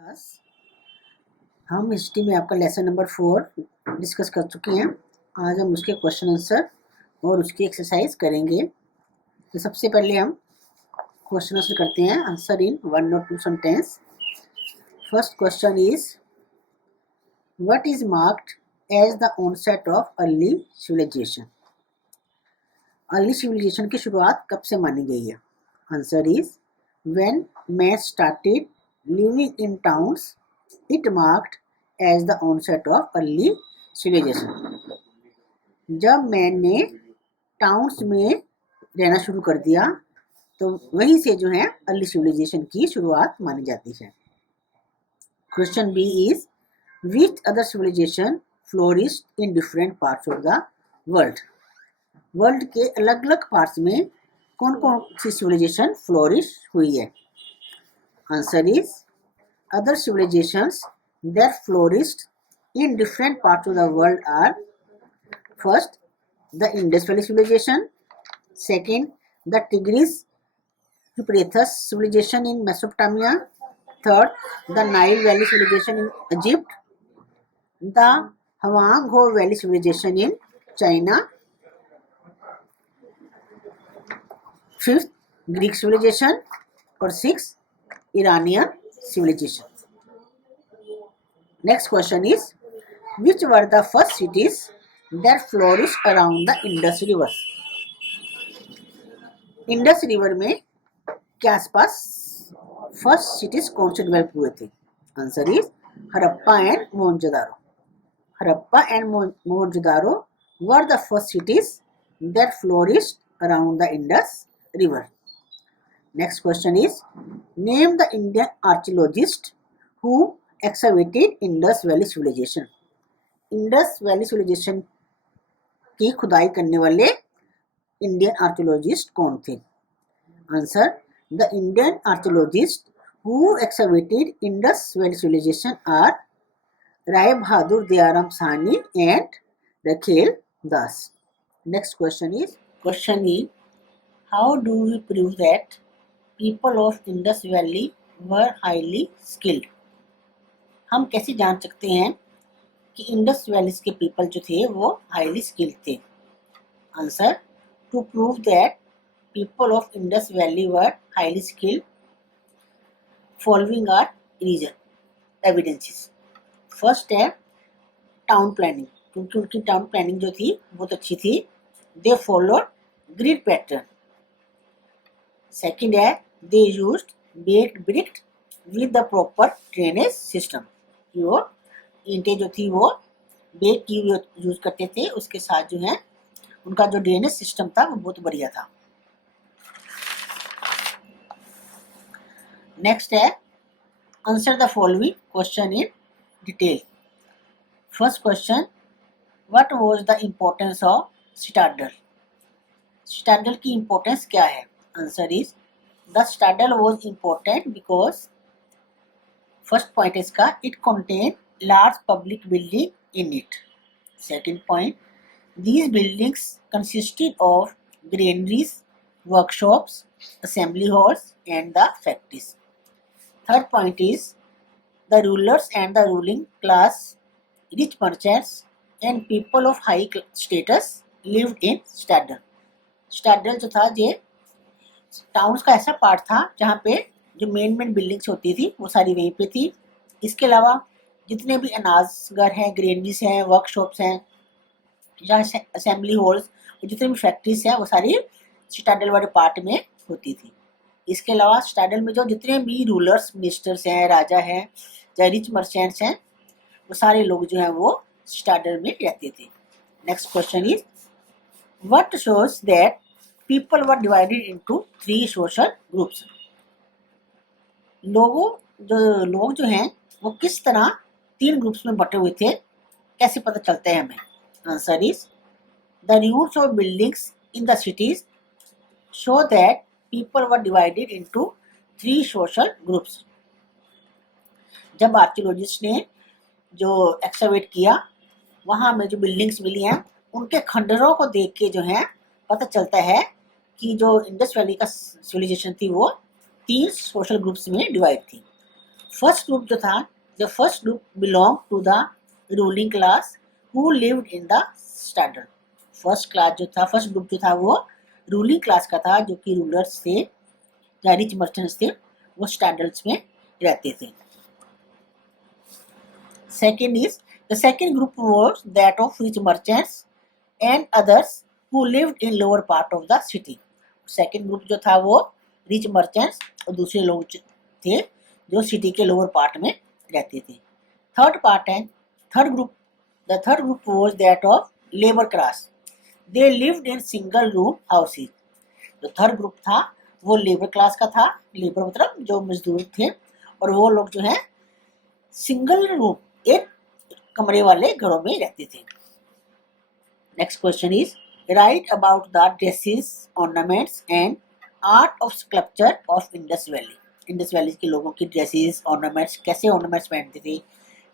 Class हम history में आपका लेसन नंबर 4 डिस्कस कर चुके हैं। आज हम उसके क्वेश्चन आंसर और उसकी एक्सरसाइज करेंगे। तो सबसे पहले हम क्वेश्चन आंसर करते हैं, आंसर इन 1 और 2 sentence. First question is what is marked as the onset of early civilisation. Early civilisation की शुरुआत कब से मानी गई है? Answer is when man started living in towns it marked as the onset of early civilisation. जब man ने towns में रहना शुरू कर दिया तो वहीं से जो है अर्ली सिविलाइजेशन की शुरुआत मानी जाती है। Question B is which other civilisation flourished in different parts of the world. World के अलग अलग पार्ट्स में कौन कौन सी सिविलाइजेशन फ्लोरिश हुई है? Answer is other civilizations that flourished in different parts of the world are: first, the Indus Valley civilization; second, the Tigris-Euphrates civilization in Mesopotamia; third, the Nile Valley civilization in Egypt; the Huanghe Valley civilization in China; fifth, Greek civilization; or sixth, Iranian civilization. Next question is which were the first cities that flourished around the Indus River? Indus river में के आसपास first cities कौन से develop हुए थे? Answer is Harappa and Mohenjodaro. Harappa and Mohenjodaro were the first cities that flourished around the Indus river. Next question is name the Indian archaeologist who excavated Indus Valley Civilization. Indus Valley Civilization की खुदाई करने वाले Indian archaeologist कौन थे? Answer the Indian archaeologist who excavated Indus Valley Civilization are Rai Bahadur Dayaram Sahni and Rakhal Das. Next question is how do we prove that people of Indus Valley were highly skilled? हम कैसे जान सकते हैं कि इंडस वैली के पीपल जो थे वो हाईली स्किल्ड थे? Answer to prove that people of Indus valley were highly skilled following are reason evidences. First है टाउन प्लानिंग, क्योंकि उनकी टाउन प्लानिंग जो थी बहुत अच्छी थी। They followed grid pattern. Second है they used baked brick with the proper drainage system. वो ईंटें जो थी वो बेक की यूज करते थे, उसके साथ जो है उनका जो ड्रेनेज सिस्टम था वो बहुत बढ़िया था। नेक्स्ट है answer the following question in detail. First question what was the importance of citadel. Citadel की इम्पोर्टेंस क्या है? Answer is the citadel was important because first point इसका it contain large public building in it. Second point these buildings consisted of granaries, workshops, assembly halls and the factories. Third point is the rulers and the ruling class, rich merchants and people of high status lived in स्टैडल। स्टैडल जो था ये towns का ऐसा part था जहाँ पे जो main buildings होती थी वो सारी वहीं पे थी। इसके अलावा जितने भी अनाज घर हैं, ग्रेनरीज हैं, वर्कशॉप्स हैं या असेंबली हॉल्स, जितने भी फैक्ट्रीज हैं वो सारी सिटाडल वाले पार्ट में होती थी। इसके अलावा सिटाडल में जो जितने भी रूलर्स, मिनिस्टर्स हैं, राजा हैं या रिच मर्चेंट्स हैं वो सारे लोग जो हैं वो सिटाडल में रहते थे। Next question is what shows that people were divided into 3 social groups. लोग जो हैं वो किस तरह 3 ग्रुप्स में बटे हुए थे, कैसे पता चलता है हमें? Answer is the rules of buildings in the cities show that people were divided into 3 social groups. जब आर्कियोलॉजिस्ट ने जो एक्सकवेट किया वहाँ में जो बिल्डिंग्स मिली हैं उनके खंडरों को देख के जो है पता चलता है कि जो इंडस वैली का सिविलाइजेशन थी वो 3 सोशल ग्रुप्स में डिवाइड थी। फर्स्ट ग्रुप जो था, the first group belong to the ruling class who lived in the standard. First class जो था, फर्स्ट ग्रुप जो था वो रूलिंग क्लास का था, जो कि रूलर्स थे या रिच मर्चेंट्स थे, वो स्टैंडर्ड्स में रहते थे। Second is the second group was that of rich merchants and others who lived in lower part of the city. Second group जो था वो रिच मर्चेंट्स और दूसरे लोग थे जो सिटी के लोअर पार्ट में रहते थे। थर्ड पार्ट है, third group, the third group was that of labour class, they lived in single room houses. जो थर्ड ग्रुप था वो लेबर क्लास का था, लेबर मतलब जो मजदूर थे, और वो लोग जो है सिंगल रूम, एक कमरे वाले घरों में रहते थे। Next question is right about the dresses, ornaments and art of sculpture of Indus valley. Indus valley के लोगों की ड्रेसेस, ऑर्नामेंट्स, कैसे ऑर्नामेंट्स पहनते थे,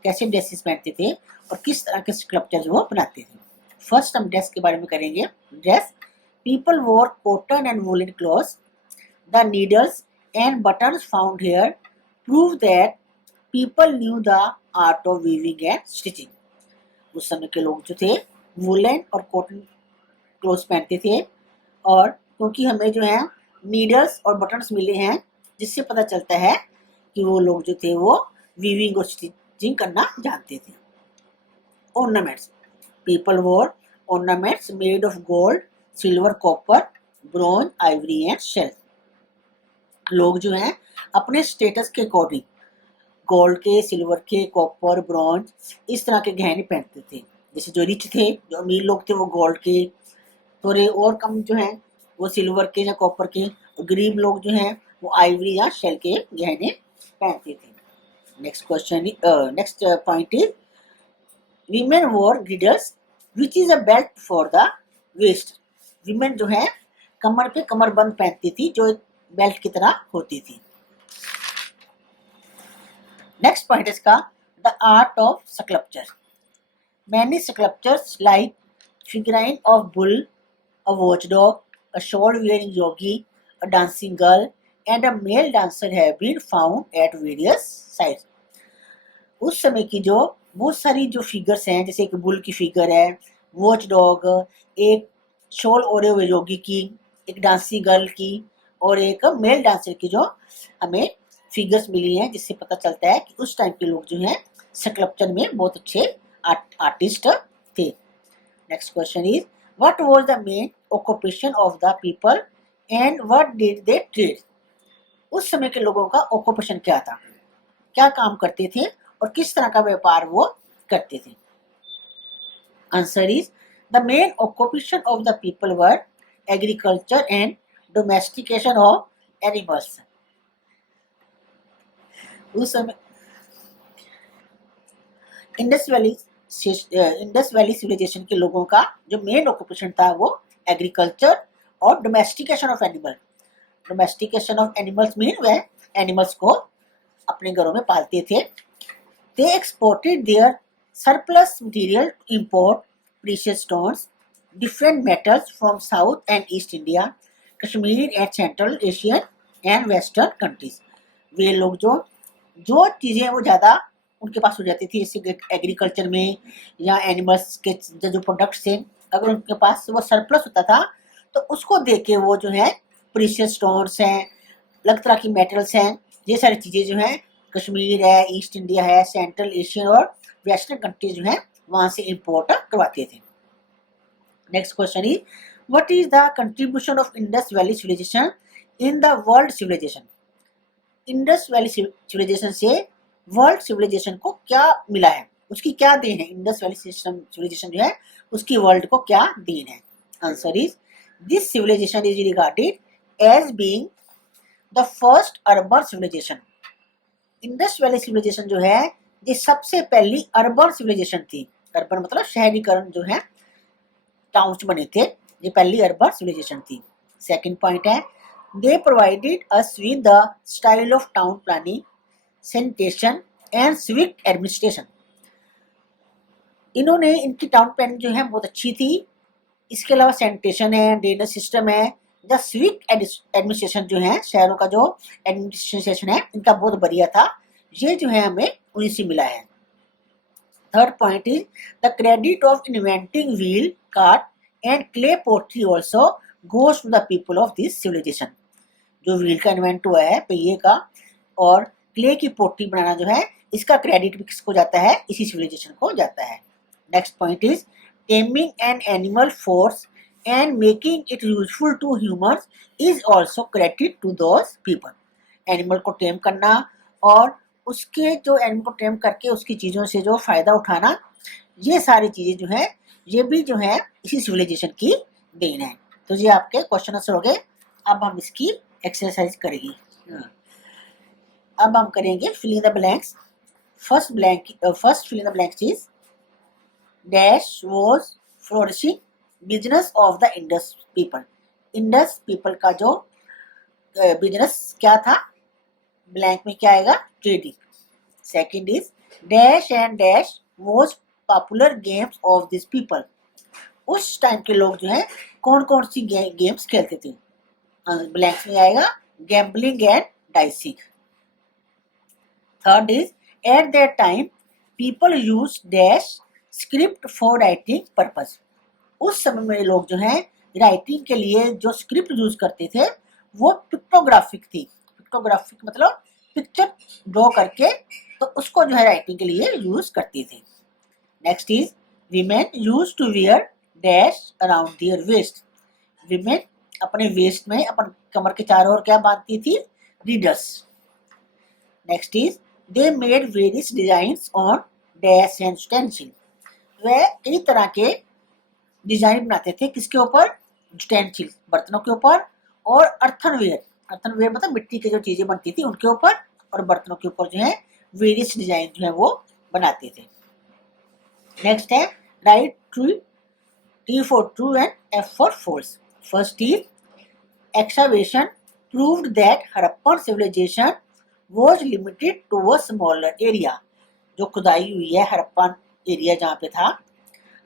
कैसे ड्रेसेस पहनते थे और किस तरह के स्कल्पचर वो बनाते थे। फर्स्ट हम ड्रेस के बारे में करेंगे। ड्रेस, पीपल वोर cotton and woollen clothes, the needles and buttons found here prove that people new the art of weaving and stitching. उस समय के लोग जो थे वूलन और कॉटन क्लॉथ्स पहनते थे, और क्योंकि हमें जो है नीडल्स और बटन्स मिले हैं, जिससे पता चलता है कि वो लोग जो थे वो वीविंग और स्टिचिंग करना जानते थे। Ornaments, people wore ornaments made of gold, silver, copper, bronze, ivory and shell. लोग जो हैं अपने स्टेटस के अकॉर्डिंग गोल्ड के, सिल्वर के, कॉपर, ब्रॉन्ज, इस तरह के गहने पहनते थे। जैसे जो रिच थे, जो अमीर लोग थे वो गोल्ड के, थोड़े और कम जो हैं वो सिल्वर के या कॉपर के, और गरीब लोग जो हैं वो आइवरी या शेल के गहने पहनते थे। Next question, next point is women wore girdles which is a belt for the waist. Women जो है कमर पे कमरबंद पहनती थी, जो एक बेल्ट की तरह होती थी। नेक्स्ट पॉइंट इसका, the art of sculpture. Many sculptures like figurine of bull, a watchdog, a shawl-wearing yogi, a dancing girl, and a male dancer have been found at various sites. उस समय की जो बहुत सारी जो फिगर्स हैं, जैसे एक बुल की फिगर है, वॉच डॉग, एक शॉल ओढ़े हुए योगी की, एक डांसिंग गर्ल की, और एक मेल डांसर की जो हमें फिगर्स मिली हैं, जिससे पता चलता है कि उस टाइम के लोग जो हैं स्कल्पचर में बहुत अच्छे आर्टिस्ट थे। Next question is what was the main occupation of the people and what did they trade? उस समय के लोगों का occupation क्या था, क्या काम करते थे और किस तरह का व्यापार वो करते थे। Answer is the main occupation of the people were agriculture and domestication of animals. उस समय इंडस वैली सिविलाइजेशन के लोगों का जो मेन ऑक्यूपेशन था वो एग्रीकल्चर और domestication of animal. Domestication of animals mean वह एनिमल्स को अपने घरों में पालते थे। They exported their surplus material to import precious stones, different metals from south and east India, Kashmir and central Asian and western countries. वे लोग जो चीज़ें वो ज़्यादा उनके पास हो जाती थी, जैसे एग्रीकल्चर में या एनिमल्स के जो प्रोडक्ट्स थे, अगर उनके पास वो सरप्लस होता था तो उसको देख के वो जो है प्रीशियस स्टोन्स हैं, अलग तरह की मेटल्स हैं, ये सारी चीज़ें जो हैं कश्मीर है, ईस्ट इंडिया है, सेंट्रल एशियन और वेस्टर्न कंट्रीज जो हैं वहाँ से इम्पोर्ट करवाते थे। Next question is what is the contribution of Indus valley civilisation in the world civilisation. Indus valley civilisation से वर्ल्ड सिविलाइजेशन को क्या मिला है, उसकी क्या देन है। इंडस वैली सिविलाइजेशन जो है उसकी वर्ल्ड को क्या देन है। Answer is this civilisation is regarded as being the first urban civilisation. Indus valley civilisation जो है ये सबसे पहली अर्बन सिविलाइजेशन थी। अर्बन मतलब शहरीकरण जो है, टाउन्स बने थे, ये पहली अर्बन सिविलाइजेशन थी। सेकंड पॉइंट है दे provided us with the style of town planning, sanitation and civic administration. इन्होंने इनकी टाउन प्लानिंग जो है बहुत अच्छी थी। इसके अलावा सैनिटेशन है, ड्रेनेज सिस्टम है, द सिविक एडमिनिस्ट्रेशन जो है शहरों का जो एडमिनिस्ट्रेशन है इनका बहुत बढ़िया था। ये जो है हमें उन्हीं से मिला है। Third point is the credit of inventing wheel, cart and clay pottery also goes to the people of this civilisation. जो व्हील का इन्वेंट हुआ है, पहिए का, और क्ले की पोट्री बनाना जो है, इसका क्रेडिट भी किसको जाता है? इसी सिविलाइजेशन को जाता है। Next point is taming an animal force and making it useful to humans is also credit to those people. Animal को टेम करना और उसके जो एनिमल को टेम करके उसकी चीज़ों से जो फ़ायदा उठाना, ये सारी चीज़ें जो है, ये भी जो है इसी सिविलाइजेशन की देन है। तो ये आपके क्वेश्चन आंसर हो गए। अब हम इसकी एक्सरसाइज करेंगे। अब हम करेंगे fill in the blanks. First fill in the blanks is dash was flourishing business of the Indus people. Indus people का जो बिजनेस क्या था? ब्लैंक में क्या आएगा? Trading. Second is dash and dash was popular games of this people. उस time के लोग जो है कौन कौन सी गेम्स खेलते थे? ब्लैंक्स में आएगा gambling and dicing. Third is at that time people use dash script for writing purpose. उस समय में लोग जो है राइटिंग के लिए जो स्क्रिप्ट यूज करते थे वो पिक्टोग्राफिक थी। पिक्टोग्राफिक मतलब पिक्चर ड्रॉ करके, तो उसको जो है राइटिंग के लिए यूज करते थे। Next is women use to wear dash around their waist. Women अपने वेस्ट में, अपन कमर के चारों ओर क्या बांधती थी? Readers. Next is they made various designs on dash and stencil. वह कई तरह के डिजाइन बनाते थे, किसके ऊपर? स्टेंसिल, बर्तनों के ऊपर, और अर्थनवेयर। अर्थनवेयर मतलब मिट्टी की जो चीजें बनती थी उनके ऊपर, और बर्तनों के ऊपर जो है वेरियस डिजाइन जो है वो बनाते थे। नेक्स्ट है right true, T for true and F for false. First is excavation proved that Harappan civilization was limited to a smaller area. जो खुदाई हुई है हड़प्पन एरिया जहाँ पे था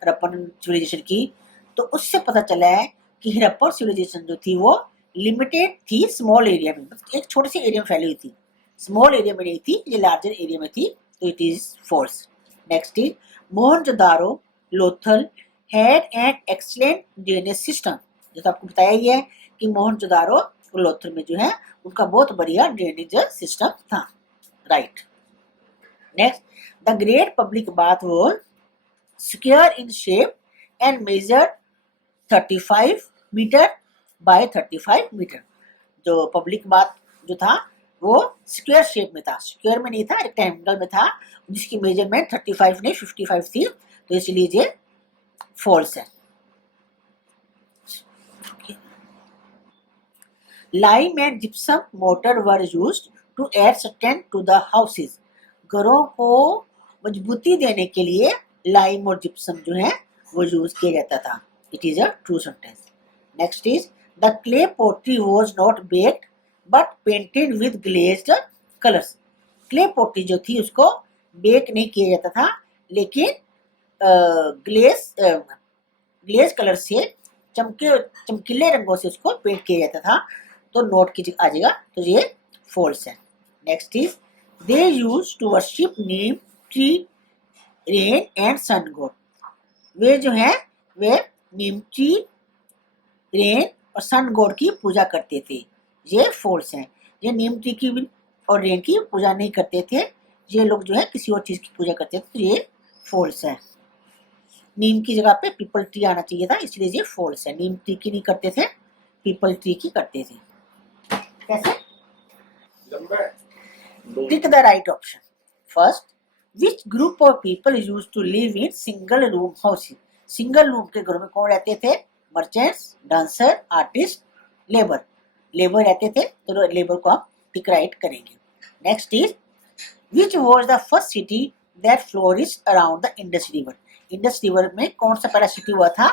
हड़प्पन सिविलाइजेशन की, तो उससे पता चला है कि हड़प्पन सिविलाइजेशन जो थी वो लिमिटेड थी, स्मॉल एरिया में, एक छोटे से एरिया में फैली हुई थी, स्मॉल एरिया में नहीं थी, ये लार्जर एरिया में थी, तो it is false. Next is Mohenjodaro, Lothal had an excellent drainage system. जैसे आपको बताया ही है कि मोहनजोदारो और लोथल में जो है उनका बहुत बढ़िया ड्रेनेज सिस्टम था। Right. Next, the great public bath was square in shape and measure 35 metre by 35 metre. जो पब्लिक बाथ जो था वो स्क्वायर शेप में था, स्क्वायर में नहीं था, रेक्टेंगल में था, जिसकी मेजरमेंट 35 नहीं 55 थी, तो इसलिए ये फॉल्स है। Lime and gypsum mortar were used to add strength to the houses. घरों को मजबूती देने के लिए लाइम और जिप्सम जो है वो यूज किया जाता था। It is a true sentence. Next is the clay pottery was not baked but painted with glazed colours. Clay pottery जो थी उसको बेक नहीं किया जाता था, लेकिन ग्लेज कलर से चमकीले रंगों से उसको पेंट किया जाता था, तो नोट की आ जाएगा, तो ये फॉल्स है। Next is they use to worship neem tree, rain and sun god. वे जो है वे नीम ट्री, रेन और सन गॉड की पूजा करते थे, ये फॉल्स है। ये नीम ट्री की और रेन की पूजा नहीं करते थे, ये लोग जो है किसी और चीज की पूजा करते थे, तो ये फॉल्स है। नीम की जगह पे पीपल ट्री आना चाहिए था, इसलिए ये फॉल्स है। नीम ट्री की नहीं करते थे, पीपल ट्री की करते थे। कैसे? Tick the right option. First, which group of people use to live in single room houses. Single room के घरों में कौन रहते थे? Merchants, dancer, artist, labour. Labour रहते थे, तो लेबर को आप टिक राइट करेंगे। Next is which was the first city that flourished around the Indus river. Indus river में कौन सा पहला सिटी हुआ था?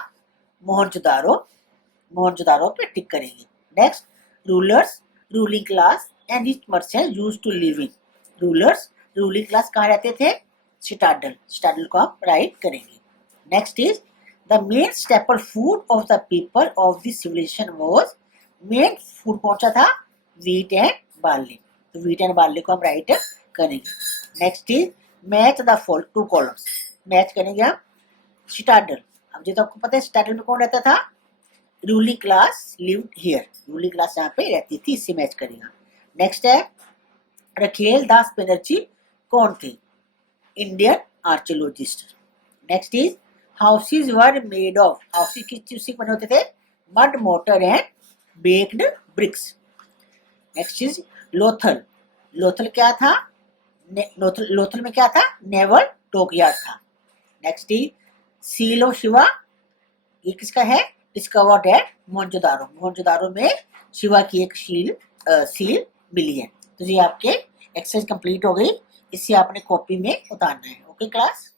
मोहनजोदारो। मोहनजोदारो पे टिक करेंगे। Next, rulers, ruling class and rich merchant used to live in. Rulers, ruling class कहाँ रहते थे? सिटाडल। सिटाडल को आप राइट करेंगे। Next is the main staple food of the people of this civilisation was. Main food कौन सा था? Wheat and barley. तो व्हीट एंड बार्ली को हम राइट करेंगे। Next is match the fall two columns, match करेंगे हम सिटाडल। अब जो तो आपको पता है सिटाडल में कौन रहता था, रूली क्लास लिव्ड हियर, रूली क्लास यहाँ पे रहती थी, इससे मैच करेगा। नेक्स्ट है रखेल दास बनर्जी कौन थे, Indian archaeologist. Next is houses were made of, houses किस चीज से बने होते थे, mud motor and baked bricks. Next is Lothal, Lothal क्या था, लोथल में क्या था, नेवल डॉकयार्ड था। Next is seal of Shiva, ये किसका है, डिस्कवर्ड एट मोहनजोदारो, मोहनजोदारो में शिवा की एक सील मिली है। तो ये आपके एक्सरसाइज कंप्लीट हो गई, इसे आपने कॉपी में उतारना है। Okay class.